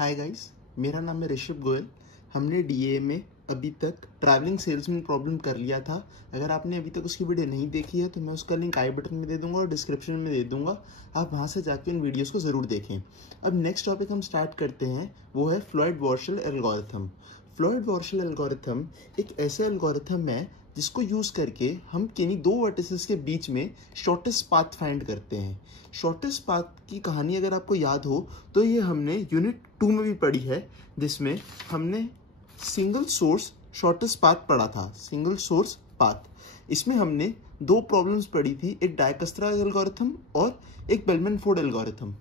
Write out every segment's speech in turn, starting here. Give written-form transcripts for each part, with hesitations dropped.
Hi guys, मेरा नाम है ऋषभ गोयल। हमने डीए में अभी तक ट्रैवलिंग सेल्समैन प्रॉब्लम कर लिया था। अगर आपने अभी तक उसकी वीडियो नहीं देखी है तो मैं उसका लिंक आई बटन में दे दूंगा और डिस्क्रिप्शन में दे दूंगा। आप वहां से जाकर इन वीडियोस को ज़रूर देखें। अब नेक्स्ट टॉपिक हम स्टार्ट करते हैं, वो है फ्लॉयड-वॉर्शल एल्गोरिथम। फ्लॉयड-वॉर्शल एल्गोरिथम एक ऐसा एल्गोरिथम है जिसको यूज़ करके हम किन्हीं दो वर्टिसेस के बीच में शॉर्टेस्ट पाथ फाइंड करते हैं। शॉर्टेस्ट पाथ की कहानी अगर आपको याद हो तो ये हमने यूनिट 2 में भी पढ़ी है, जिसमें हमने सिंगल सोर्स शॉर्टेस्ट पाथ पढ़ा था। सिंगल सोर्स पाथ, इसमें हमने दो प्रॉब्लम्स पढ़ी थी, एक डायकस्त्रा एल्गोरिथम और एक बेलमैन फोर्ड एल्गोरिथम।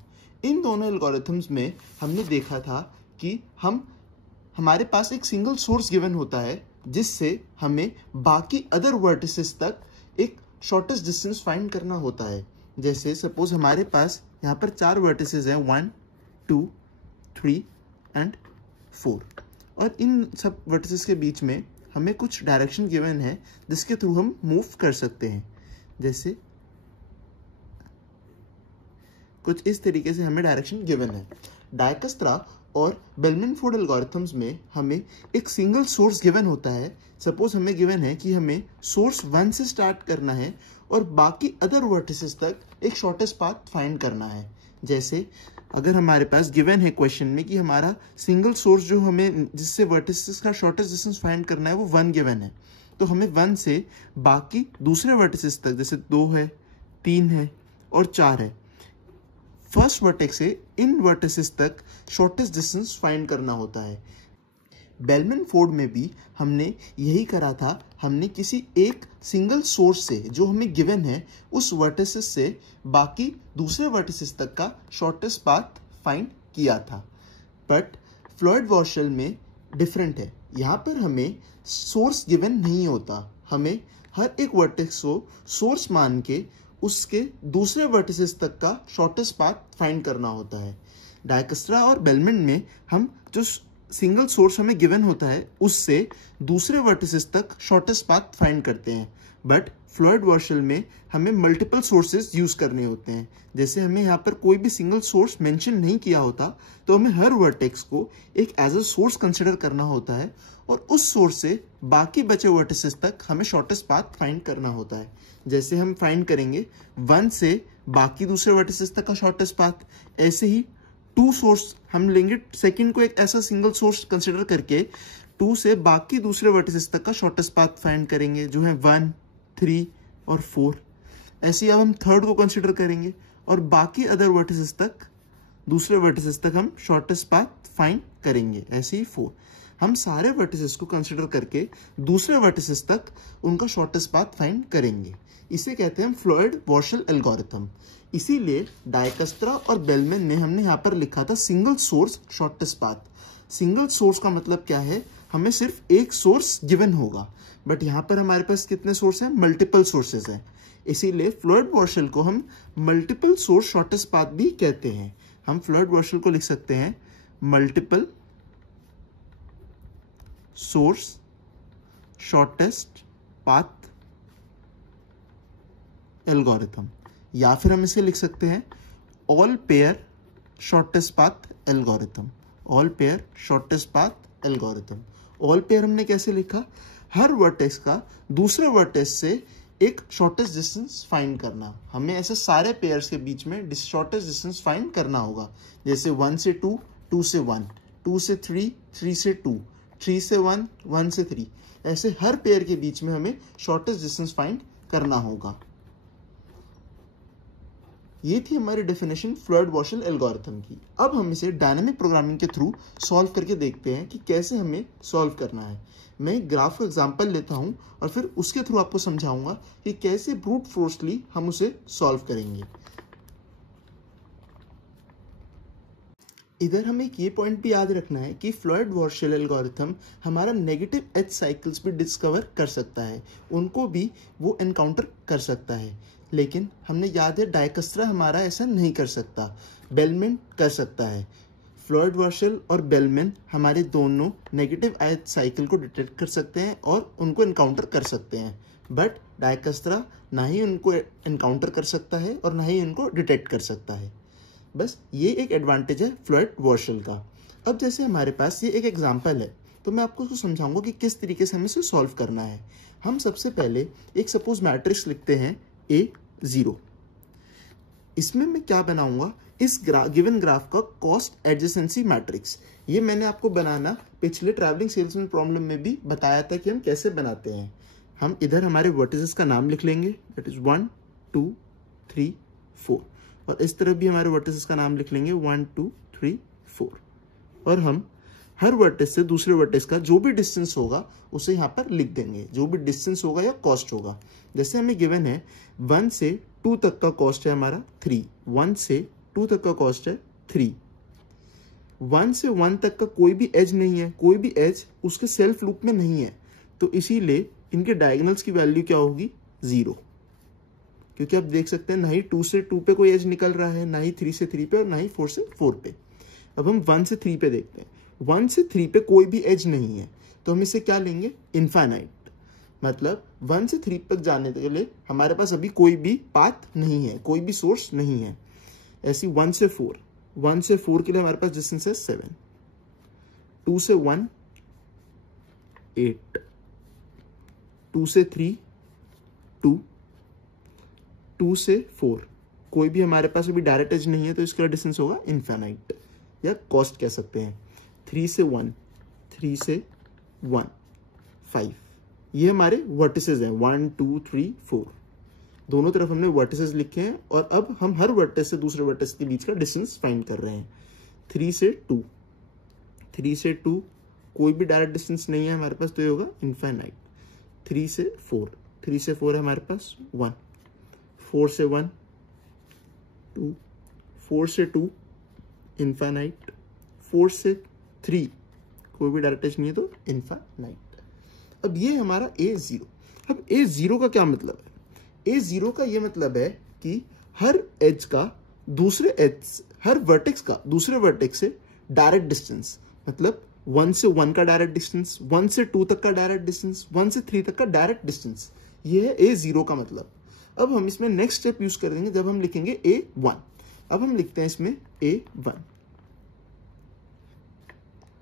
इन दोनों एल्गोरिथम्स में हमने देखा था कि हमारे पास एक सिंगल सोर्स गिवन होता है जिससे हमें बाकी अदर वर्टिसेस तक एक शॉर्टेस्ट डिस्टेंस फाइंड करना होता है। जैसे सपोज हमारे पास यहाँ पर 4 वर्टिसेस हैं, 1, 2, 3 एंड 4, और इन सब वर्टिसेस के बीच में हमें कुछ डायरेक्शन गिवन है जिसके थ्रू हम मूव कर सकते हैं। जैसे कुछ इस तरीके से हमें डायरेक्शन गिवन है। डायकस्त्रा और बेलमैन फोर्ड एल्गोरिथम्स में हमें एक सिंगल सोर्स गिवन होता है। सपोज हमें गिवन है कि हमें सोर्स 1 से स्टार्ट करना है और बाकी अदर वर्टिसेस तक एक शॉर्टेस्ट पाथ फाइंड करना है। जैसे अगर हमारे पास गिवन है क्वेश्चन में कि हमारा सिंगल सोर्स जो हमें जिससे वर्टिसेस का शॉर्टेस्ट डिस्टेंस फाइंड करना है वो 1 गिवन है, तो हमें 1 से बाकी दूसरे वर्टिसेस तक, जैसे 2 है, 3 है और 4 है, फर्स्ट वर्टेक्स से इन वर्टिसेस तक शॉर्टेस्ट डिस्टेंस फाइंड करना होता है। बेलमैन फोर्ड में भी हमने यही करा था। हमने किसी एक सिंगल सोर्स से जो हमें गिवन है उस वर्टिसेस से बाकी दूसरे वर्टिसेस तक का शॉर्टेस्ट पाथ फाइंड किया था। बट फ्लॉयड-वॉर्शल में डिफरेंट है। यहाँ पर हमें सोर्स गिवन नहीं होता, हमें हर एक वर्टेक्स को सोर्स मान के उसके दूसरे वर्टिसेस तक का शॉर्टेस्ट पाथ फाइंड करना होता है। डायकस्त्रा और बेलमैन में हम जो सिंगल सोर्स हमें गिवन होता है उससे दूसरे वर्टिसेस तक शॉर्टेस्ट पाथ फाइंड करते हैं। बट फ्लॉयड-वॉर्शल में हमें मल्टीपल सोर्सेज यूज करने होते हैं। जैसे हमें यहाँ पर कोई भी सिंगल सोर्स मेंशन नहीं किया होता तो हमें हर वर्टेक्स को एक एज अ सोर्स कंसिडर करना होता है और उस सोर्स से बाकी बचे वर्टिसेस तक हमें शॉर्टेस्ट पाथ फाइंड करना होता है। जैसे हम फाइंड करेंगे 1 से बाकी दूसरे वर्टिसेस तक का शॉर्टेस्ट पाथ, ऐसे ही 2 सोर्स हम लेंगे, सेकंड को एक ऐसा सिंगल सोर्स कंसिडर करके 2 से बाकी दूसरे वर्टिसेस तक का शॉर्टेस्ट पाथ फाइंड करेंगे जो है 1, 3 और 4। ऐसे ही अब हम थर्ड को कंसिडर करेंगे और बाकी अदर वर्टिसेस तक, दूसरे वर्टिसेस तक हम शॉर्टेस्ट पाथ फाइंड करेंगे, ऐसे ही 4। हम सारे वर्टिसेस को कंसिडर करके दूसरे वर्टिसेस तक उनका शॉर्टेस्ट पाथ फाइंड करेंगे। इसे कहते हैं फ्लॉयड-वॉर्शल एल्गोरिथम। इसीलिए डायकस्त्रा और बेलमैन में हमने यहाँ पर लिखा था single source shortest path. Single source का मतलब क्या है, हमें सिर्फ एक सोर्स गिवन होगा, बट यहाँ पर हमारे पास कितने सोर्स हैं, मल्टीपल सोर्सेज हैं। इसीलिए फ्लॉयड-वॉर्शल को हम मल्टीपल सोर्स शॉर्टेस्ट पाथ भी कहते हैं। हम फ्लॉयड-वॉर्शल को लिख सकते हैं multiple source shortest path algorithm, या फिर हम इसे लिख सकते हैं all pair shortest path algorithm. All pair shortest path algorithm. All pair हमने कैसे लिखा, हर वर्टेक्स का दूसरे वर्टेक्स से एक शॉर्टेस्ट डिस्टेंस फाइंड करना। हमें ऐसे सारे पेयर्स के बीच में शॉर्टेस्ट डिस्टेंस फाइंड करना होगा। जैसे 1 से 2, 2 से 1, 2 से 3, 3 से 2, 3 से 1, 1 से 3, ऐसे हर पेयर के बीच में हमें शॉर्टेस्ट डिस्टेंस फाइंड करना होगा। ये थी हमारी डेफिनेशन फ्लॉयड-वॉर्शल एल्गोरिथम की। अब हम इसे डायनामिक प्रोग्रामिंग के थ्रू सॉल्व करके देखते हैं कि कैसे हमें सॉल्व करना है। मैं एक ग्राफ का एग्जांपल लेता हूं और फिर उसके थ्रू आपको समझाऊंगा कि कैसे ब्रूट फोर्सली हम उसे सॉल्व करेंगे। इधर हमें एक ये पॉइंट भी याद रखना है कि फ्लॉयड-वॉर्शल एल्गोरिथम हमारा नेगेटिव एज साइकिल्स भी डिस्कवर कर सकता है, उनको भी वो एनकाउंटर कर सकता है। लेकिन हमने याद है डायकस्त्रा हमारा ऐसा नहीं कर सकता, बेलमैन कर सकता है। फ्लॉयड-वॉर्शल और बेलमैन हमारे दोनों नेगेटिव एज साइकिल को डिटेक्ट कर सकते हैं और उनको एनकाउंटर कर सकते हैं, बट डायकस्त्रा ना ही उनको एनकाउंटर कर सकता है और ना ही उनको डिटेक्ट कर सकता है। बस ये एक एडवांटेज है फ्लॉयड-वॉर्शल का। अब जैसे हमारे पास ये एक एग्जाम्पल है, तो मैं आपको उसको समझाऊंगा कि किस तरीके से हमें इसे सॉल्व करना है। हम सबसे पहले एक सपोज मैट्रिक्स लिखते हैं A0। इसमें मैं क्या बनाऊंगा, इस गिवन ग्राफ का कॉस्ट एडजेसेंसी मैट्रिक्स। ये मैंने आपको बनाना पिछले ट्रैवलिंग सेल्समैन प्रॉब्लम में भी बताया था कि हम कैसे बनाते हैं। हम इधर हमारे वर्टिसेस का नाम लिख लेंगे, दैट इज 1 2 3 4, और इस तरफ भी हमारे वर्टिसेस का नाम लिख लेंगे 1 2 3 4, और हम हर वर्टेक्स से दूसरे वर्टेक्स का जो भी डिस्टेंस होगा उसे यहाँ पर लिख देंगे, जो भी डिस्टेंस होगा या कॉस्ट होगा। जैसे हमें गिवन है 1 से 2 तक का कॉस्ट है हमारा 3, 1 से 2 तक का कॉस्ट है 3। 1 से 1 तक का कोई भी एज नहीं है, कोई भी एज उसके सेल्फ लूप में नहीं है, तो इसीलिए इनके डायगोनल्स की वैल्यू क्या होगी, 0, क्योंकि आप देख सकते हैं ना ही 2 से 2 पे कोई एज निकल रहा है, ना ही 3 से 3 पे, और ना ही 4 से 4 पे। अब हम 1 से 3 पे देखते हैं, 1 से 3 पे कोई भी एज नहीं है, तो हम इसे क्या लेंगे, इनफाइनाइट। मतलब 1 से 3 तक जाने के लिए हमारे पास अभी कोई भी पाथ नहीं है, कोई भी सोर्स नहीं है। ऐसी 1 से 4, 1 से 4 के लिए हमारे पास डिस्टेंस है 7, 2 से 1 8, 2 से 3 2, 2 से 4 कोई भी हमारे पास अभी डायरेक्ट एज नहीं है, तो इसका डिस्टेंस होगा इनफाइनाइट या कॉस्ट कह सकते हैं। 3 से 1, 3 से 1 5, ये हमारे वर्टिसेस हैं 1 2 3 4, दोनों तरफ हमने वर्टिसेस लिखे हैं, और अब हम हर वर्टिस से दूसरे वर्टिस के बीच का डिस्टेंस फाइंड कर रहे हैं। 3 से 2, 3 से 2 कोई भी डायरेक्ट डिस्टेंस नहीं है हमारे पास, तो ये होगा इनफाइनाइट। 3 से 4, 3 से 4 है हमारे पास 1, 4 से 1 2, 4 से 2 इनफाइनाइट, 4 से 3 कोई भी डायरेक्ट एज नहीं है, तो इनफाइनाइट। अब ये हमारा A0। अब A0 का क्या मतलब है, A0 का ये मतलब है कि हर एज का दूसरे एज, हर वर्टेक्स का दूसरे वर्टेक्स से डायरेक्ट डिस्टेंस, मतलब 1 से 1 का डायरेक्ट डिस्टेंस, 1 से 2 तक का डायरेक्ट डिस्टेंस, 1 से 3 तक का डायरेक्ट डिस्टेंस, ये है A0 का मतलब। अब हम इसमें नेक्स्ट स्टेप यूज कर देंगे जब हम लिखेंगे A1। अब हम लिखते हैं इसमें A1,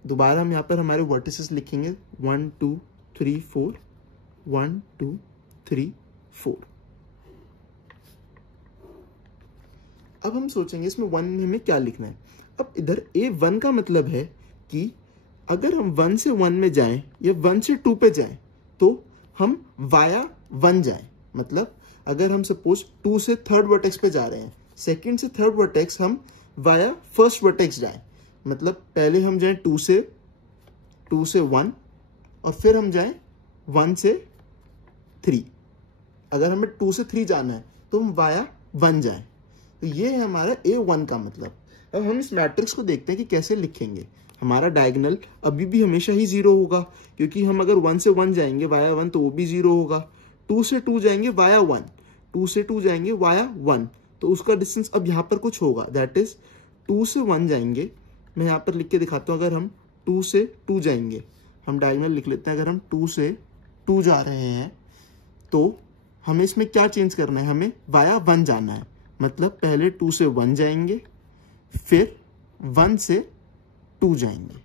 दोबारा हम यहाँ पर हमारे वर्टिसेस लिखेंगे 1 2 3 4, 1 2 3 4। अब हम सोचेंगे इसमें 1 में हमें क्या लिखना है। अब इधर A1 का मतलब है कि अगर हम 1 से 1 में जाएं या 1 से 2 पे जाएं, तो हम वाया 1 जाएं। मतलब अगर हम सपोज 2 से थर्ड वर्टेक्स पे जा रहे हैं, सेकंड से थर्ड वर्टेक्स हम वाया फर्स्ट वर्टेक्स जाएं। मतलब पहले हम जाएं 2 से 1, और फिर हम जाएं 1 से 3। अगर हमें 2 से 3 जाना है तो हम वाया 1 जाएं। तो ये है हमारा A1 का मतलब। अब हम इस मैट्रिक्स को देखते हैं कि कैसे लिखेंगे। हमारा डायगोनल अभी भी हमेशा ही 0 होगा, क्योंकि हम अगर 1 से 1 जाएंगे वाया 1 तो वो भी 0 होगा। 2 से 2 जाएंगे वाया 1, 2 से 2 जाएंगे वाया 1, तो उसका डिस्टेंस अब यहाँ पर कुछ होगा, दैट इज 2 से 1 जाएंगे। मैं यहाँ पर लिख के दिखाता हूँ। अगर हम 2 से 2 जाएंगे, हम डायगोनल लिख लेते हैं। अगर हम 2 से 2 जा रहे हैं तो हमें इसमें क्या चेंज करना है, हमें वाया 1 जाना है। मतलब पहले 2 से 1 जाएंगे, फिर 1 से 2 जाएंगे।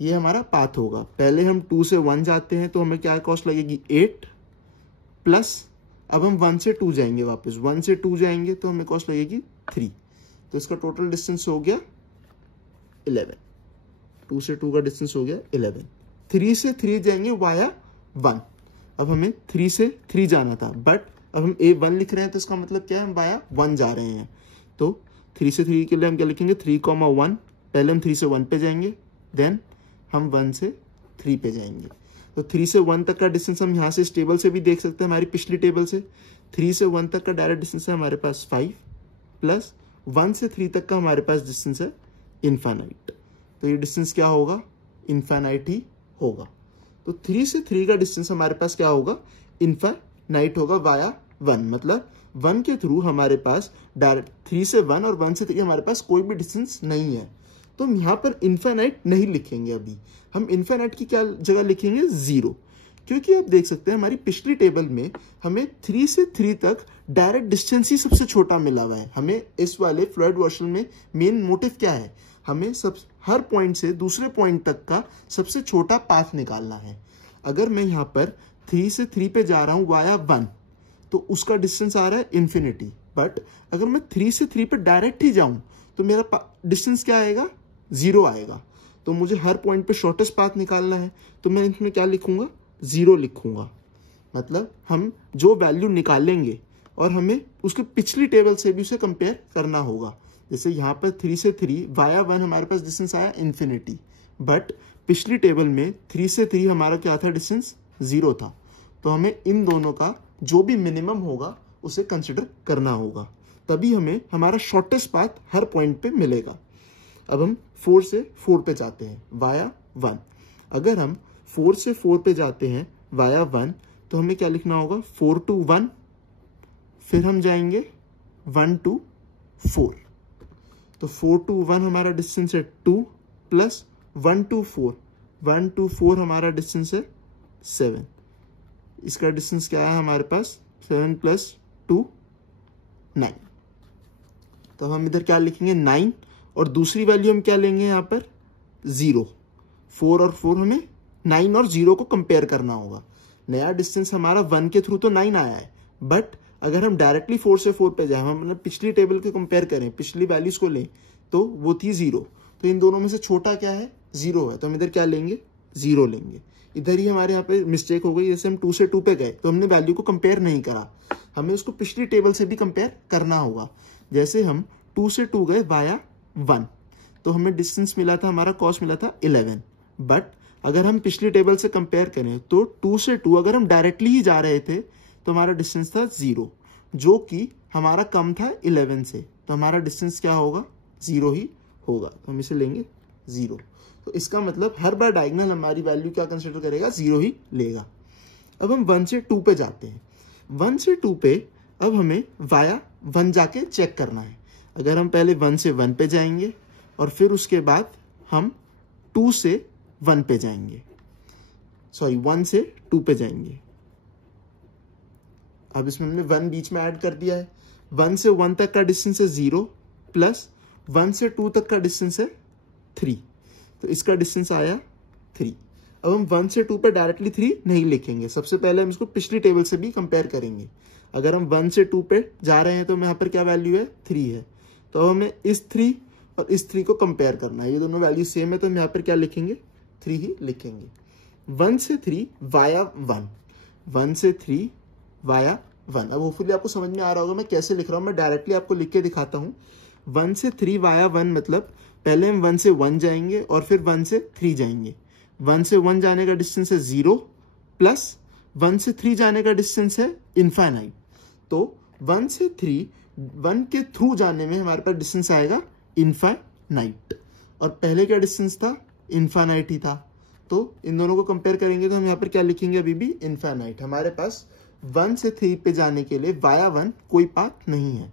ये हमारा पाथ होगा। पहले हम 2 से 1 जाते हैं तो हमें क्या कॉस्ट लगेगी 8, प्लस अब हम 1 से 2 जाएंगे, वापस 1 से 2 जाएंगे तो हमें कॉस्ट लगेगी 3। तो इसका टोटल डिस्टेंस हो गया 11। 2 से 2 का डिस्टेंस हो गया 11। 3 से 3 जाएंगे वाया 1। अब हमें 3 से 3 जाना था, बट अब हम A1 लिख रहे हैं तो इसका मतलब क्या है, हम वाया 1 जा रहे हैं। तो 3 से 3 के लिए हम क्या लिखेंगे 3,1। पहले हम 3 से 1 पे जाएंगे, देन हम 1 से 3 पे जाएंगे। तो 3 से 1 तक का डिस्टेंस हम यहाँ से इस टेबल से भी देख सकते हैं, हमारी पिछली टेबल से। 3 से 1 तक का डायरेक्ट डिस्टेंस है हमारे पास 5, प्लस 1 से 3 तक का हमारे पास डिस्टेंस है इनफाइनाइट। तो ये डिस्टेंस क्या होगा, इनफाइनाइट ही होगा। तो 3 से 3 का डिस्टेंस हमारे पास क्या होगा, इनफाइनाइट होगा वाया 1। मतलब 1 के थ्रू हमारे पास डायरेक्ट 3 से 1 और 1 से 3 हमारे पास कोई भी डिस्टेंस नहीं है। तो हम यहाँ पर इनफाइनाइट नहीं लिखेंगे। अभी हम इनफाइनाइट की क्या जगह लिखेंगे 0, क्योंकि आप देख सकते हैं हमारी पिछली टेबल में हमें 3 से 3 तक डायरेक्ट डिस्टेंस ही सबसे छोटा मिला हुआ है। हमें इस वाले फ्लूइड वर्शन में मेन मोटिव क्या है, हमें सब हर पॉइंट से दूसरे पॉइंट तक का सबसे छोटा पाथ निकालना है। अगर मैं यहाँ पर 3 से 3 पे जा रहा हूँ वाया 1, तो उसका डिस्टेंस आ रहा है इन्फिनिटी। बट अगर मैं 3 से 3 पे डायरेक्ट ही जाऊँ तो मेरा डिस्टेंस क्या आएगा, 0 आएगा। तो मुझे हर पॉइंट पे शॉर्टेस्ट पाथ निकालना है, तो मैं इसमें क्या लिखूंगा, 0 लिखूंगा। मतलब हम जो वैल्यू निकालेंगे और हमें उसके पिछली टेबल से भी उसे कंपेयर करना होगा। जैसे यहाँ पर 3 से 3 वाया 1 हमारे पास डिस्टेंस आया इन्फिनिटी, बट पिछली टेबल में 3 से 3 हमारा क्या था, डिस्टेंस 0 था। तो हमें इन दोनों का जो भी मिनिमम होगा उसे कंसिडर करना होगा, तभी हमें हमारा शॉर्टेस्ट पाथ हर पॉइंट पे मिलेगा। अब हम 4 से 4 पे जाते हैं वाया 1। अगर हम 4 से 4 पे जाते हैं वाया 1 तो हमें क्या लिखना होगा, 4 to 1, फिर हम जाएंगे 1 to 4। तो 4 to 1 हमारा डिस्टेंस है 2 प्लस 1 to 4, 1 to 4 हमारा डिस्टेंस है 7। इसका डिस्टेंस क्या है हमारे पास, 7 प्लस 2 9। तो हम इधर क्या लिखेंगे, 9, और दूसरी वैल्यू हम क्या लेंगे यहाँ पर, 0। 4 और 4 हमें 9 और 0 को कंपेयर करना होगा। नया डिस्टेंस हमारा 1 के थ्रू तो 9 आया है, बट अगर हम डायरेक्टली 4 से 4 पे जाए, हम मतलब पिछली टेबल के कंपेयर करें, पिछली वैल्यूज को लें, तो वो थी 0। तो इन दोनों में से छोटा क्या है, 0 है। तो हम इधर क्या लेंगे, 0 लेंगे। इधर ही हमारे यहाँ पे मिस्टेक हो गई, जैसे हम 2 से 2 पे गए तो हमने वैल्यू को कंपेयर नहीं करा, हमें उसको पिछली टेबल से भी कंपेयर करना होगा। जैसे हम 2 से 2 गए वाया 1, तो हमें डिस्टेंस मिला था, हमारा कॉस्ट मिला था 11। बट अगर हम पिछली टेबल से कंपेयर करें तो 2 से 2 अगर हम डायरेक्टली ही जा रहे थे तो हमारा डिस्टेंस था 0, जो कि हमारा कम था 11 से। तो हमारा डिस्टेंस क्या होगा, 0 ही होगा। तो हम इसे लेंगे 0। तो इसका मतलब हर बार डायगोनल हमारी वैल्यू क्या कंसिडर करेगा, 0 ही लेगा। अब हम 1 से 2 पे जाते हैं। 1 से 2 पे अब हमें वाया 1 जाके चेक करना है। अगर हम पहले 1 से 1 पे जाएंगे और फिर उसके बाद हम 2 से 1 पे जाएंगे, 1 से 2 पे जाएंगे। अब इसमें हमने 1 बीच में ऐड कर दिया है। 1 से 1 तक का डिस्टेंस है 0 प्लस 1 से 2 तक का डिस्टेंस है 3, तो इसका डिस्टेंस आया 3। अब हम 1 से 2 पे डायरेक्टली 3 नहीं लिखेंगे, सबसे पहले हम इसको पिछली टेबल से भी कंपेयर करेंगे। अगर हम 1 से 2 पे जा रहे हैं तो यहाँ पर क्या वैल्यू है, 3 है। तो हमें इस 3 और इस 3 को कंपेयर करना है, ये दोनों वैल्यू सेम है, तो हम यहाँ पर क्या लिखेंगे, 3 ही लिखेंगे। 1 से 3 वाया 1, 1 से 3 वाया 1। अब होपफुली आपको समझ में आ रहा होगा मैं कैसे लिख रहा हूँ, मैं डायरेक्टली आपको लिख के दिखाता हूँ। 1 से 3 वाया 1 मतलब पहले हम 1 से 1 जाएंगे और फिर 1 से 3 जाएंगे। 1 से 1 जाने का डिस्टेंस है 0 प्लस 1 से 3 जाने का डिस्टेंस है इनफाइनाइट। तो 1 से 3 1 के थ्रू जाने में हमारे पास डिस्टेंस आएगा इनफाइनाइट, और पहले का डिस्टेंस था इनफाइनाइट ही था। तो इन दोनों को कंपेयर करेंगे तो हम यहाँ पर क्या लिखेंगे, अभी भी इनफाइनाइट। हमारे पास 1 से 3 पे जाने के लिए वाया 1 कोई पाथ नहीं है।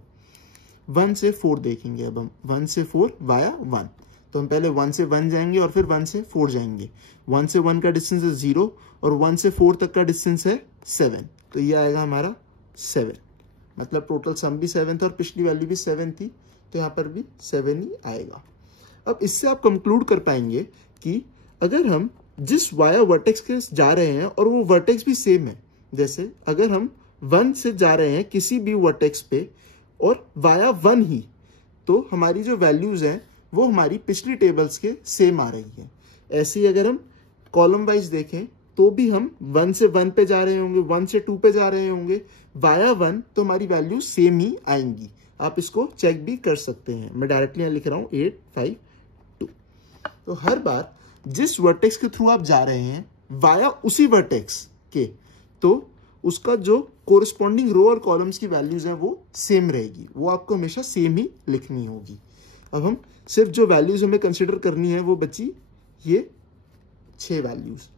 1 से 4 देखेंगे, अब हम 1 से 4 वाया 1, तो हम पहले 1 से 1 जाएंगे और फिर 1 से 4 जाएंगे। 1 से 1 का डिस्टेंस है 0 और 1 से 4 तक का डिस्टेंस है 7, तो ये आएगा हमारा 7। मतलब टोटल सम भी 7 था और पिछली वैल्यू भी 7 थी, तो यहाँ पर भी 7 ही आएगा। अब इससे आप कंक्लूड कर पाएंगे कि अगर हम जिस वाया वर्टेक्स के जा रहे हैं और वो वर्टेक्स भी सेम है, जैसे अगर हम 1 से जा रहे हैं किसी भी वर्टेक्स पे और वाया 1 ही, तो हमारी जो वैल्यूज हैं वो हमारी पिछली टेबल्स के सेम आ रही है। ऐसे ही अगर हम कॉलम वाइज देखें तो भी हम 1 से 1 पे जा रहे होंगे, 1 से 2 पे जा रहे होंगे, वाया 1, तो हमारी वैल्यू सेम ही आएंगी। आप इसको चेक भी कर सकते हैं। मैं डायरेक्टली यहाँ लिख रहा हूँ 8 5 2। तो हर बार जिस वर्टेक्स के थ्रू आप जा रहे हैं वाया उसी वर्टेक्स के, तो उसका जो कोरिस्पॉन्डिंग रो और कॉलम्स की वैल्यूज हैं वो सेम रहेगी, वो आपको हमेशा सेम ही लिखनी होगी। अब हम सिर्फ जो वैल्यूज हमें कंसिडर करनी है वो बची ये 6 वैल्यूज।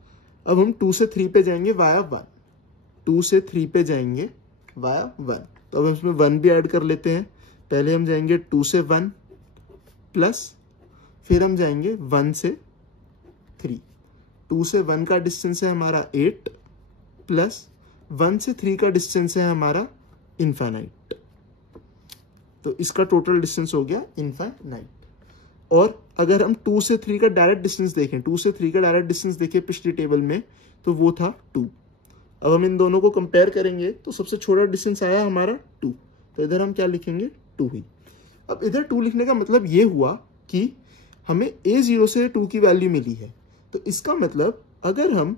अब हम 2 से 3 पे जाएंगे वाया 1, 2 से 3 पे जाएंगे वाया 1, तो अब हम इसमें 1 भी ऐड कर लेते हैं। पहले हम जाएंगे 2 से 1 प्लस फिर हम जाएंगे 1 से 3। 2 से 1 का डिस्टेंस है हमारा 8 प्लस 1 से 3 का डिस्टेंस है हमारा इनफाइनाइट, तो इसका टोटल डिस्टेंस हो गया इनफाइनाइट। और अगर हम 2 से 3 का डायरेक्ट डिस्टेंस देखें, 2 से 3 का डायरेक्ट डिस्टेंस देखें पिछली टेबल में, तो वो था 2। अब हम इन दोनों को कंपेयर करेंगे तो सबसे छोटा डिस्टेंस आया हमारा 2, तो इधर हम क्या लिखेंगे 2 ही। अब इधर 2 लिखने का मतलब ये हुआ कि हमें A0 से 2 की वैल्यू मिली है, तो इसका मतलब अगर हम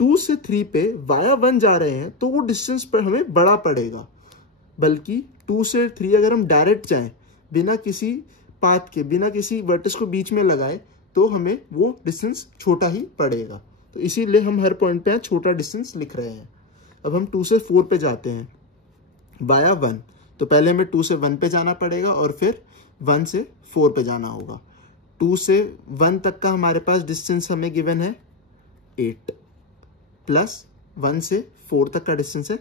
2 से 3 पे वाया 1 जा रहे हैं तो वो डिस्टेंस पर हमें बड़ा पड़ेगा, बल्कि 2 से 3 अगर हम डायरेक्ट जाएं बिना किसी पाथ के, बिना किसी वर्टेक्स को बीच में लगाए, तो हमें वो डिस्टेंस छोटा ही पड़ेगा। तो इसीलिए हम हर पॉइंट पे छोटा डिस्टेंस लिख रहे हैं। अब हम 2 से 4 पे जाते हैं वाया 1, तो पहले हमें 2 से 1 पे जाना पड़ेगा और फिर 1 से 4 पे जाना होगा। 2 से 1 तक का हमारे पास डिस्टेंस हमें गिवन है 8, प्लस 1 से 4 तक का डिस्टेंस है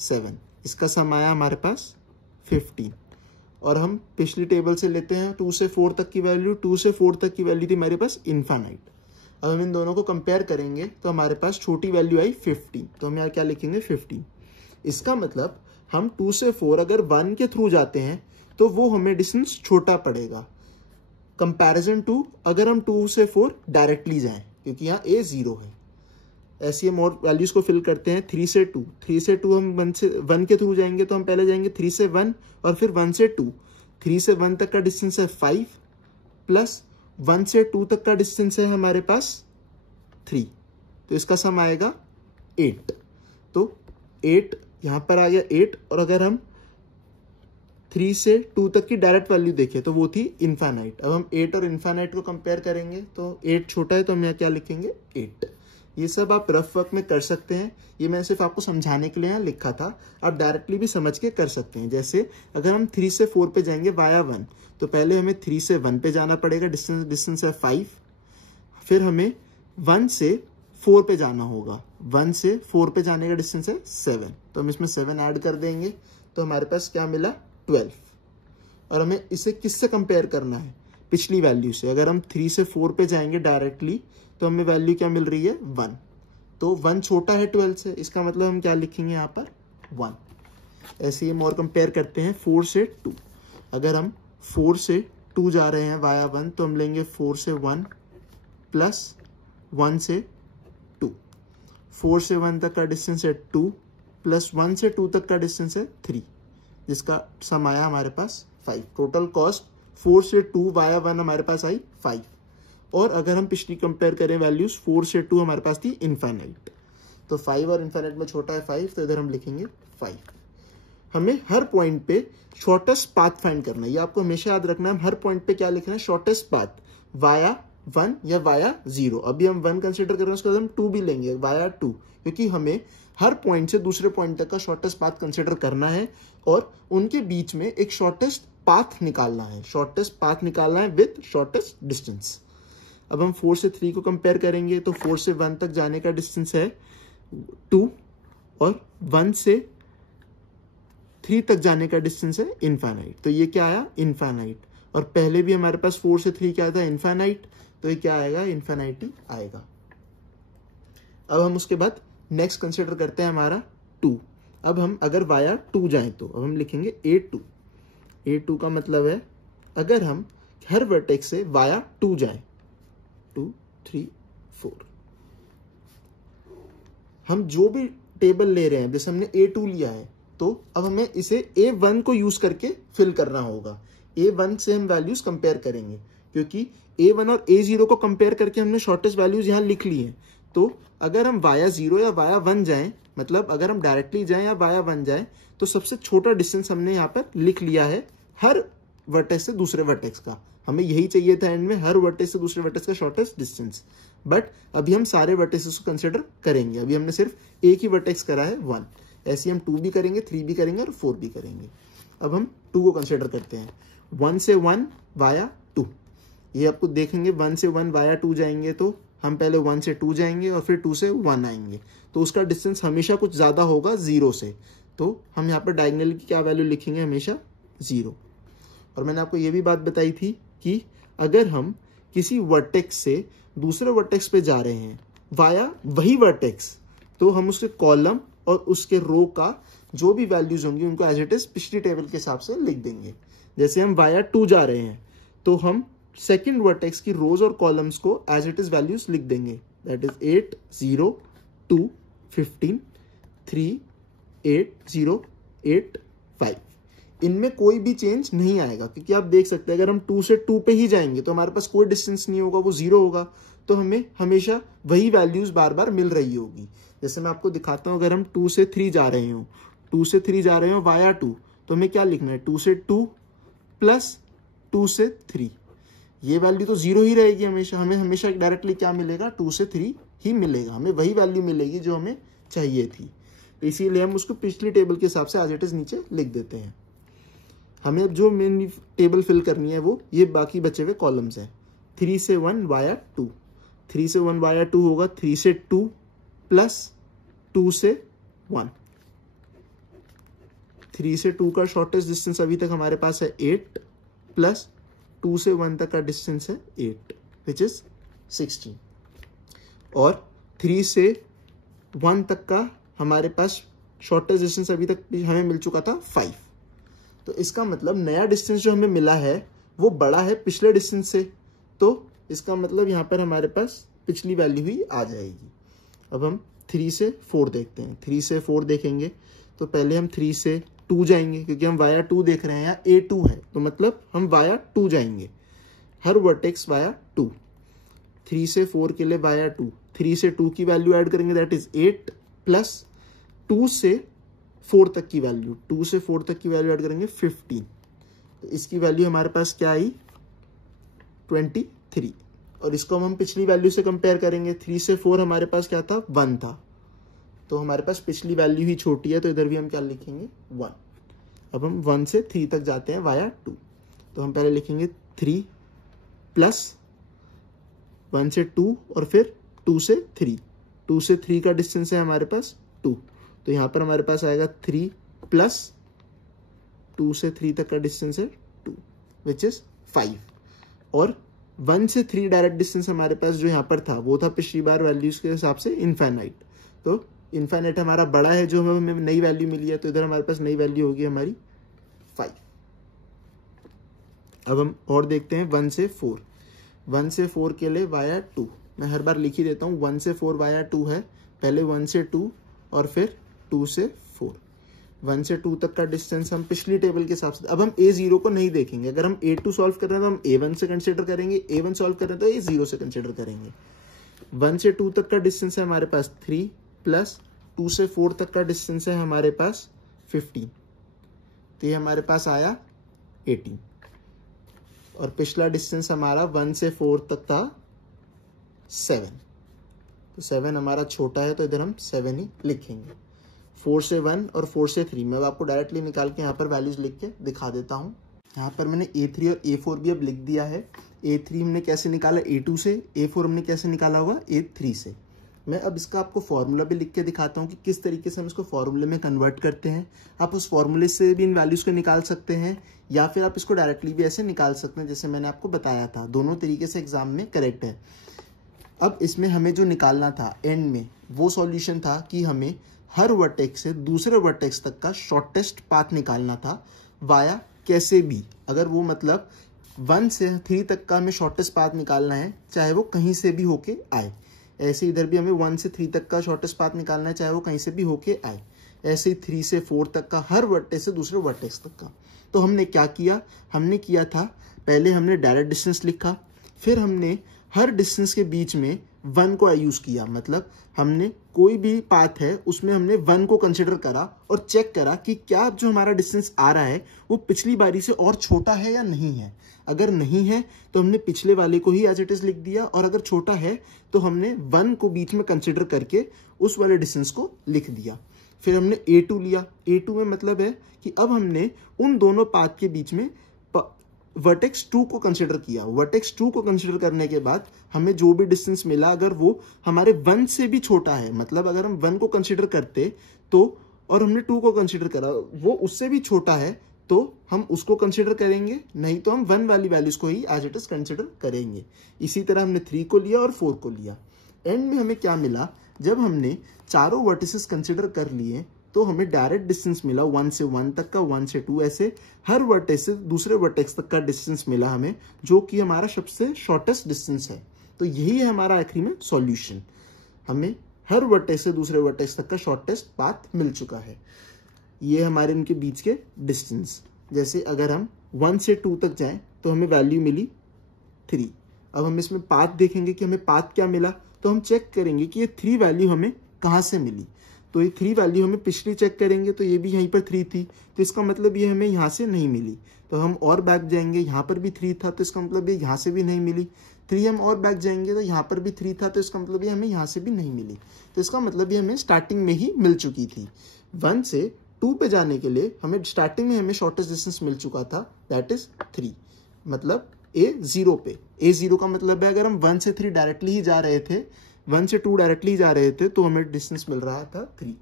7, इसका सम आया हमारे पास 15। और हम पिछली टेबल से लेते हैं 2 से 4 तक की वैल्यू, 2 से 4 तक की वैल्यू थी हमारे पास इनफाइनाइट। अब हम इन दोनों को कंपेयर करेंगे तो हमारे पास छोटी वैल्यू आई 15, तो हम यहाँ क्या लिखेंगे 15। इसका मतलब हम 2 से 4 अगर 1 के थ्रू जाते हैं तो वो हमें डिस्टेंस छोटा पड़ेगा कंपैरिजन टू अगर हम 2 से 4 डायरेक्टली जाएं, क्योंकि यहाँ A0 है। ऐसी हम और वैल्यूज को फिल करते हैं। 3 से 2, 3 से 2 हम 1 के थ्रू जाएंगे तो हम पहले जाएंगे 3 से 1 और फिर 1 से 2। 3 से 1 तक का डिस्टेंस है 5, प्लस 1 से 2 तक का डिस्टेंस है हमारे पास 3, तो इसका सम आएगा 8। तो 8 यहाँ पर आ गया 8, और अगर हम 3 से 2 तक की डायरेक्ट वैल्यू देखें तो वो थी इनफाइनाइट। अब हम 8 और इनफाइनाइट को कंपेयर करेंगे तो 8 छोटा है, तो हम यहाँ क्या लिखेंगे 8। ये सब आप रफ वर्क में कर सकते हैं, ये मैंने सिर्फ आपको समझाने के लिए यहाँ लिखा था, आप डायरेक्टली भी समझ के कर सकते हैं। जैसे अगर हम 3 से 4 पे जाएंगे वाया 1, तो पहले हमें 3 से 1 पे जाना पड़ेगा, डिस्टेंस है 5, फिर हमें 1 से 4 पे जाना होगा, 1 से 4 पे जाने का डिस्टेंस है 7, तो हम इसमें 7 ऐड कर देंगे तो हमारे पास क्या मिला 12। और हमें इसे किससे कंपेयर करना है, पिछली वैल्यू से। अगर हम 3 से 4 पे जाएंगे डायरेक्टली तो हमें वैल्यू क्या मिल रही है 1, तो 1 छोटा है 12 से, इसका मतलब हम क्या लिखेंगे यहाँ पर 1। ऐसे ही हम और कंपेयर करते हैं 4 से 2। अगर हम 4 से 2 जा रहे हैं वाया 1 तो हम लेंगे 4 से 1 प्लस 1 से 2। 4 से 1 तक का डिस्टेंस है 2, प्लस 1 से 2 तक का डिस्टेंस है 3, जिसका सम आया हमारे पास 5। टोटल कॉस्ट 4 से 2 वाया 1 हमारे पास आई 5। और अगर हम पिछली कंपेयर करें वैल्यूज, 4 से 2 हमारे पास थी इनफाइनाइट, तो 5 और इनफाइनाइट में छोटा है 5, तो इधर हम लिखेंगे 5। हमें हर पॉइंट पे शॉर्टेस्ट पाथ फाइंड करना है, ये आपको हमेशा याद रखना है। हर पॉइंट पे क्या लिखना है, शॉर्टेस्ट पाथ वाया 1 या वाया 0। अभी हम 1 कंसिडर कर रहे हैं, उसके बाद हम 2 भी लेंगे वाया 2, क्योंकि हमें हर पॉइंट से दूसरे पॉइंट तक का शॉर्टेस्ट पाथ कंसिडर करना है और उनके बीच में एक शॉर्टेस्ट पाथ निकालना है, शॉर्टेस्ट पाथ निकालना है विद शॉर्टेस्ट डिस्टेंस। अब हम 4 से 3 को कंपेयर करेंगे तो 4 से 1 तक जाने का डिस्टेंस है 2 और 1 से 3 तक जाने का डिस्टेंस है इनफाइनाइट, तो ये क्या आया इनफाइनाइट। और पहले भी हमारे पास 4 से 3 क्या था इनफाइनाइट, तो ये क्या आएगा इनफाइनाइट ही आएगा। अब हम उसके बाद नेक्स्ट कंसिडर करते हैं हमारा 2। अब हम अगर वाया 2 जाएं तो अब हम लिखेंगे A2। A2 का मतलब है अगर हम हर वर्टेक्स से वाया 2 जाएं, 2 3 4, हम जो भी टेबल ले रहे हैं, जैसे हमने A2 लिया है तो अब हमें इसे A1 को यूज करके फिल करना होगा। A1 से हम वैल्यूज कंपेयर करेंगे, क्योंकि A1 और A0 को कंपेयर करके हमने शॉर्टेस्ट वैल्यूज यहाँ लिख ली हैं। तो अगर हम वाया 0 या वाया 1 जाएं, मतलब अगर हम डायरेक्टली जाएं या वाया 1 जाएं, तो सबसे छोटा डिस्टेंस हमने यहाँ पर लिख लिया है हर वर्टेक्स से दूसरे वर्टेक्स का। हमें यही चाहिए था एंड में, हर वर्टेक्स से दूसरे वर्टेक्स का शॉर्टेस्ट डिस्टेंस। बट अभी हम सारे वर्टेक्सेस को कंसिडर करेंगे, अभी हमने सिर्फ एक ही वर्टेक्स करा है 1। ऐसे हम 2 भी करेंगे, 3 भी करेंगे और 4 भी करेंगे। अब हम 2 को कंसिडर करते हैं। 1 से 1 वाया 2, ये आपको देखेंगे 1 से 1 वाया 2 जाएंगे तो हम पहले 1 से 2 जाएंगे और फिर 2 से 1 आएंगे, तो उसका डिस्टेंस हमेशा कुछ ज़्यादा होगा 0 से, तो हम यहाँ पर डायगोनल की क्या वैल्यू लिखेंगे हमेशा 0। और मैंने आपको ये भी बात बताई थी कि अगर हम किसी वर्टेक्स से दूसरे वर्टेक्स पे जा रहे हैं वाया वही वर्टेक्स, तो हम उसके कॉलम और उसके रो का जो भी वैल्यूज होंगी उनको एज इट इज पिछली टेबल के हिसाब से लिख देंगे। जैसे हम वाया 2 जा रहे हैं तो हम सेकेंड वर्टेक्स की रोज और कॉलम्स को एज इट इज वैल्यूज लिख देंगे, दैट इज 8 0 2 15 3 8 0 8 5। इनमें कोई भी चेंज नहीं आएगा, क्योंकि आप देख सकते हैं अगर हम 2 से 2 पे ही जाएंगे तो हमारे पास कोई डिस्टेंस नहीं होगा, वो 0 होगा, तो हमें हमेशा वही वैल्यूज बार बार मिल रही होगी। जैसे मैं आपको दिखाता हूँ, अगर हम 2 से 3 जा रहे हो, 2 से 3 जा रहे हो वाया 2, तो हमें क्या लिखना है, 2 से 2 प्लस 2 से 3, ये वैल्यू तो 0 ही रहेगी हमेशा, हमें हमेशा डायरेक्टली क्या मिलेगा, 2 से 3 ही मिलेगा, हमें वही वैल्यू मिलेगी जो हमें चाहिए थी। तो इसीलिए हम उसको पिछली टेबल के हिसाब से एज इट इज नीचे लिख देते हैं। हमें अब जो मेन टेबल फिल करनी है वो ये बाकी बचे हुए कॉलम्स हैं। 3 से 1 वाया 2, 3 से 1 वाया 2 होगा 3 से 2 प्लस 2 से 1। 3 से 2 का शॉर्टेस्ट डिस्टेंस अभी तक हमारे पास है 8 प्लस 2 से 1 तक का डिस्टेंस है 8 विच इज 16, और 3 से 1 तक का हमारे पास शॉर्टेस्ट डिस्टेंस अभी तक हमें मिल चुका था 5। तो इसका मतलब नया डिस्टेंस जो हमें मिला है वो बड़ा है पिछले डिस्टेंस से, तो इसका मतलब यहाँ पर हमारे पास पिछली वैल्यू ही आ जाएगी। अब हम 3 से 4 देखते हैं। 3 से 4 देखेंगे तो पहले हम 3 से 2 जाएंगे, क्योंकि हम वाया 2 देख रहे हैं, यहाँ A2 है तो मतलब हम वाया 2 जाएंगे, हर वर्टेक्स वाया 2। 3 से 4 के लिए वाया 2, 3 से 2 की वैल्यू ऐड करेंगे दैट इज 8 प्लस 2 से 4 तक की वैल्यू, 2 से 4 तक की वैल्यू ऐड करेंगे 15, तो इसकी वैल्यू हमारे पास क्या आई 23। और इसको हम पिछली वैल्यू से कंपेयर करेंगे, 3 से 4 हमारे पास क्या था 1 था, तो हमारे पास पिछली वैल्यू ही छोटी है, तो इधर भी हम क्या लिखेंगे 1। अब हम 1 से 3 तक जाते हैं वाया 2, तो हम पहले लिखेंगे 3 प्लस 1 से 2 और फिर 2 से 3, 2 से 3 का डिस्टेंस है हमारे पास 2, तो यहाँ पर हमारे पास आएगा 3 प्लस 2 से 3 तक का डिस्टेंस है 2 विच इज 5, और 1 से 3 डायरेक्ट डिस्टेंस हमारे पास जो यहाँ पर था वो था पिछली बार वैल्यूज के हिसाब से इनफाइनाइट, तो इनफाइनाइट हमारा बड़ा है जो हमें नई वैल्यू मिली है, तो इधर हमारे पास नई वैल्यू होगी हमारी 5। अब हम और देखते हैं 1 से 4। 1 से 4 के लिए वाया 2, मैं हर बार लिख ही देता हूँ, 1 से 4 वाया 2 है, पहले 1 से 2 और फिर 2 से 4। 1 से 2 तक का डिस्टेंस हम पिछली टेबल के हिसाब से, अब हम A0 को नहीं देखेंगे, अगर हम A2 सॉल्व कर रहे हैं तो हम A1 से कंसिडर करेंगे, A1 सॉल्व कर रहे हैं तो A0 से कंसिडर करेंगे। 1 से 2 तक का डिस्टेंस है हमारे पास 3 प्लस 2 से 4 तक का डिस्टेंस है हमारे पास 15, तो ये हमारे पास आया 18, और पिछला डिस्टेंस हमारा 1 से 4 तक था 7, तो 7 हमारा छोटा है तो इधर हम 7 ही लिखेंगे। 4 से 1 और 4 से 3 मैं आपको डायरेक्टली निकाल के यहाँ पर वैल्यूज लिख के दिखा देता हूँ। यहाँ पर मैंने A3 और A4 भी अब लिख दिया है। A3 हमने कैसे निकाला A2 से, A4 हमने कैसे निकाला होगा A3 से। मैं अब इसका आपको फॉर्मूला भी लिख के दिखाता हूँ कि किस तरीके से हम इसको फॉर्मूले में कन्वर्ट करते हैं। आप उस फॉर्मूले से भी इन वैल्यूज़ को निकाल सकते हैं, या फिर आप इसको डायरेक्टली भी ऐसे निकाल सकते हैं जैसे मैंने आपको बताया था। दोनों तरीके से एग्जाम में करेक्ट है। अब इसमें हमें जो निकालना था एंड में वो सॉल्यूशन था कि हमें हर वर्टेक्स से दूसरे वर्टेक्स तक का शॉर्टेस्ट पाथ निकालना था वाया कैसे भी, अगर वो मतलब 1 से 3 तक का हमें शॉर्टेस्ट पाथ निकालना है, चाहे वो कहीं से भी होके आए। ऐसे इधर भी हमें 1 से 3 तक का शॉर्टेस्ट पाथ निकालना है, चाहे वो कहीं से भी होके आए। ऐसे ही 3 से 4 तक का, हर वर्टेक्स से दूसरे वर्टेक्स तक का। तो हमने क्या किया, हमने किया था पहले हमने डायरेक्ट डिस्टेंस लिखा, फिर हमने हर डिस्टेंस के बीच में 1 को यूज़ किया, मतलब हमने कोई भी पाथ है उसमें हमने 1 को कंसिडर करा और चेक करा कि क्या जो हमारा डिस्टेंस आ रहा है वो पिछली बारी से और छोटा है या नहीं है। अगर नहीं है तो हमने पिछले वाले को ही एज इट इज लिख दिया, और अगर छोटा है तो हमने 1 को बीच में कंसिडर करके उस वाले डिस्टेंस को लिख दिया। फिर हमने A2 लिया। A2 में मतलब है कि अब हमने उन दोनों पाथ के बीच में वर्टेक्स 2 को कंसिडर किया। वर्टेक्स 2 को कंसिडर करने के बाद हमें जो भी डिस्टेंस मिला, अगर वो हमारे 1 से भी छोटा है, मतलब अगर हम 1 को कंसिडर करते तो, और हमने 2 को कंसिडर करा, वो उससे भी छोटा है तो हम उसको कंसिडर करेंगे, नहीं तो हम 1 वाली वैल्यूज को ही एज इट इज कंसिडर करेंगे। इसी तरह हमने 3 को लिया और 4 को लिया। एंड में हमें क्या मिला, जब हमने चारों वर्टिसेस कंसिडर कर लिए तो हमें डायरेक्ट डिस्टेंस मिला 1 से 1 तक का, 1 से 2, ऐसे हर वर्टेक्स से दूसरे वर्टेक्स तक का डिस्टेंस मिला हमें, जो कि हमारा सबसे शॉर्टेस्ट डिस्टेंस है। तो यही है हमारा आखिरी में सॉल्यूशन। हमें हर वर्टेक्स से दूसरे वर्टेक्स तक का शॉर्टेस्ट पाथ मिल चुका है। ये हमारे इनके बीच के डिस्टेंस। जैसे अगर हम 1 से 2 तक जाएं तो हमें वैल्यू मिली 3। अब हम इसमें पाथ देखेंगे कि हमें पाथ क्या मिला, तो हम चेक करेंगे कि ये 3 वैल्यू हमें कहाँ से मिली। तो ये 3 वैल्यू हमें पिछली चेक करेंगे तो ये भी यहीं पर 3 थी, तो इसका मतलब ये हमें यहाँ से नहीं मिली। तो हम और बैक जाएंगे, यहाँ पर भी 3 था, तो इसका मतलब ये यहाँ से भी नहीं मिली। 3 हम और बैक जाएंगे तो यहाँ पर भी 3 था, तो इसका मतलब ये हमें यहाँ से भी नहीं मिली। तो इसका मतलब ये हमें स्टार्टिंग में ही मिल चुकी थी। 1 से 2 पे जाने के लिए हमें स्टार्टिंग में हमें शॉर्टेस्ट डिस्टेंस मिल चुका था, दैट इज 3, मतलब A0 पे। A0 का मतलब है अगर हम 1 से 3 डायरेक्टली ही जा रहे थे, 1 से 2 डायरेक्टली जा रहे थे, तो हमें डिस्टेंस मिल रहा था 3।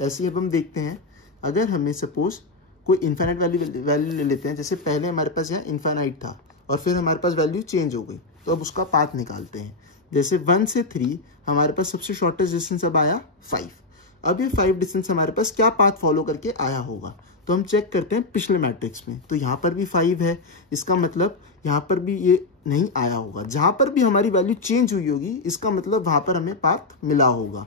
ऐसे ही अब हम देखते हैं, अगर हमें सपोज कोई इन्फाइनाइट वैल्यू ले लेते हैं, जैसे पहले हमारे पास यहाँ इन्फाइनाइट था और फिर हमारे पास वैल्यू चेंज हो गई, तो अब उसका पाथ निकालते हैं। जैसे 1 से 3 हमारे पास सबसे शॉर्टेस्ट डिस्टेंस अब आया 5। अब ये 5 डिस्टेंस हमारे पास क्या पाथ फॉलो करके आया होगा, तो हम चेक करते हैं पिछले मैट्रिक्स में। तो यहाँ पर भी 5 है, इसका मतलब यहाँ पर भी ये नहीं आया होगा। जहाँ पर भी हमारी वैल्यू चेंज हुई होगी, इसका मतलब वहाँ पर हमें पाथ मिला होगा।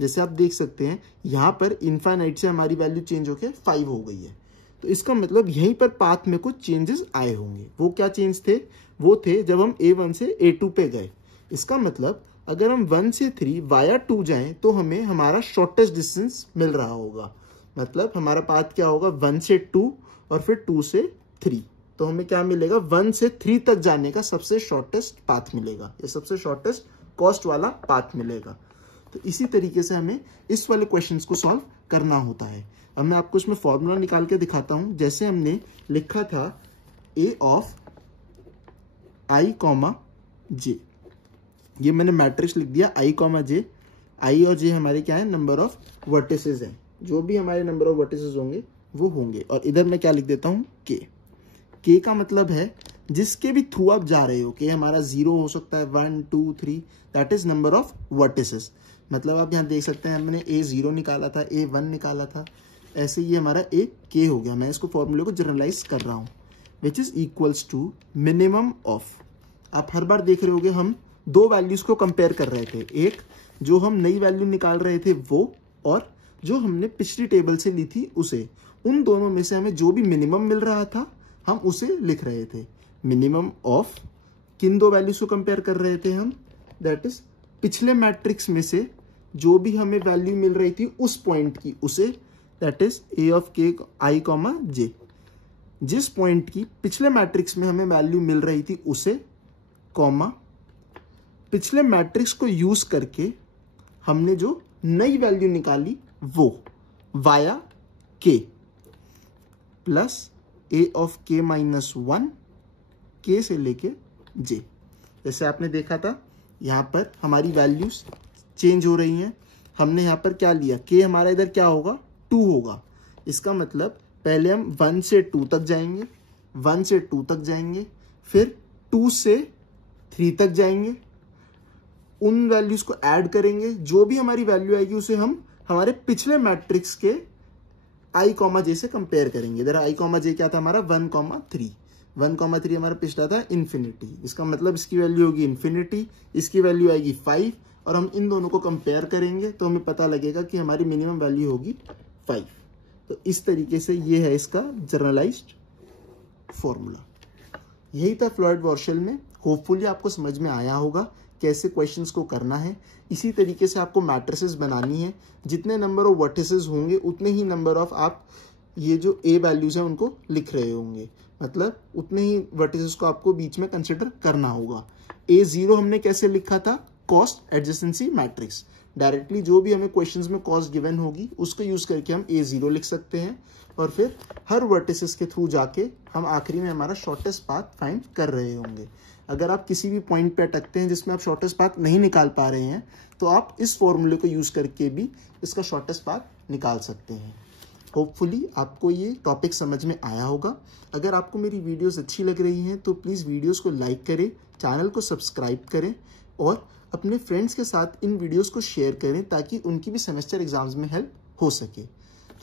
जैसे आप देख सकते हैं यहाँ पर इन्फाइनाइट से हमारी वैल्यू चेंज होकर 5 हो गई है, तो इसका मतलब यहीं पर पाथ में कुछ चेंजेस आए होंगे। वो क्या चेंज थे? वो थे जब हम A1 से A2 पे गए। इसका मतलब अगर हम 1 से 3 वाया 2 जाएं तो हमें हमारा शॉर्टेस्ट डिस्टेंस मिल रहा होगा। मतलब हमारा पाथ क्या होगा? 1 से 2 और फिर 2 से 3। तो हमें क्या मिलेगा? 1 से 3 तक जाने का सबसे शॉर्टेस्ट पाथ मिलेगा, ये सबसे शॉर्टेस्ट कॉस्ट वाला पाथ मिलेगा। तो इसी तरीके से हमें इस वाले क्वेश्चंस को सॉल्व करना होता है। अब मैं आपको इसमें फॉर्मूला निकाल के दिखाता हूं। जैसे हमने लिखा था A ऑफ I, J, ये मैंने मैट्रिक्स लिख दिया I, J। I और J हमारे क्या है? नंबर ऑफ वर्टिसेस हैं। जो भी हमारे नंबर ऑफ वर्टिसेस होंगे वो होंगे। और इधर मैं क्या लिख देता हूँ? K का मतलब है जिसके भी थ्रू आप जा रहे हो। K हमारा 0 हो सकता है, 1, 2, 3, that is number of vertices. मतलब आप यहाँ देख सकते हैं हमने A0 निकाला था, A1 निकाला था, ऐसे ये हमारा K हो गया। मैं इसको फॉर्मूले को जनरलाइज कर रहा हूँ, which is equals to minimum of. आप हर बार देख रहे होगे हम 2 वैल्यूज को कंपेयर कर रहे थे, एक जो हम नई वैल्यू निकाल रहे थे वो, और जो हमने पिछली टेबल से ली थी उसे। उन दोनों में से हमें जो भी मिनिमम मिल रहा था हम उसे लिख रहे थे। मिनिमम ऑफ किन 2 वैल्यूज को कंपेयर कर रहे थे हम? दैट इज पिछले मैट्रिक्स में से जो भी हमें वैल्यू मिल रही थी उस पॉइंट की, उसे, that is A of K I, J। जिस पॉइंट की पिछले मैट्रिक्स में हमें वैल्यू मिल रही थी उसे, कॉमा, पिछले मैट्रिक्स को यूज करके हमने जो नई वैल्यू निकाली वो, via K plus A of K minus 1, K से लेके J। जैसे आपने देखा था यहाँ पर हमारी वैल्यूज चेंज हो रही हैं। हमने यहाँ पर क्या लिया? K हमारा इधर क्या होगा? 2 होगा। इसका मतलब पहले हम 1 से 2 तक जाएंगे, 1 से 2 तक जाएंगे, फिर 2 से 3 तक जाएंगे, उन वैल्यूज को ऐड करेंगे, जो भी हमारी वैल्यू आएगी उसे हम हमारे पिछले मैट्रिक्स के I, J से कंपेयर करेंगे। इधर I, J क्या था हमारा? 1, 3। 1, 3 हमारा पिछला था इन्फिनिटी। इसका मतलब इसकी वैल्यू होगी इन्फिनिटी, इसकी वैल्यू आएगी 5, और हम इन दोनों को कंपेयर करेंगे तो हमें पता लगेगा कि हमारी मिनिमम वैल्यू होगी 5। तो इस तरीके से ये है इसका जनरलाइज्ड फॉर्मूला। यही था फ्लॉयड-वॉर्शल में। होपफुली आपको समझ में आया होगा कैसे क्वेश्चंस को करना है। इसी तरीके से आपको मैट्रिसेस बनानी है। जितने नंबर ऑफ वर्टिसेस होंगे उतने ही नंबर ऑफ आप ये जो A वैल्यूज हैं उनको लिख रहे होंगे, मतलब उतने ही वर्टिसेस को आपको बीच में कंसिडर करना होगा। A0 हमने कैसे लिखा था? Cost adjacency matrix. डायरेक्टली जो भी हमें क्वेश्चंस में कॉस्ट गिवन होगी उसको यूज करके हम A0 लिख सकते हैं, और फिर हर वर्टिसेस के थ्रू जाके हम आखिरी में हमारा शॉर्टेस्ट पाथ फाइंड कर रहे होंगे। अगर आप किसी भी पॉइंट पे अटकते हैं जिसमें आप शॉर्टेस्ट पाथ नहीं निकाल पा रहे हैं तो आप इस फॉर्मूले को यूज करके भी इसका शॉर्टेस्ट पाथ निकाल सकते हैं। होपफुली आपको ये टॉपिक समझ में आया होगा। अगर आपको मेरी वीडियोस अच्छी लग रही हैं तो प्लीज़ वीडियोस को लाइक करें, चैनल को सब्सक्राइब करें और अपने फ्रेंड्स के साथ इन वीडियोस को शेयर करें ताकि उनकी भी सेमेस्टर एग्जाम्स में हेल्प हो सके।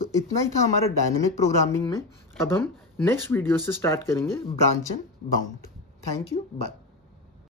तो इतना ही था हमारा डायनेमिक प्रोग्रामिंग में। अब हम नेक्स्ट वीडियो से स्टार्ट करेंगे branch and bound. Thank you, bye.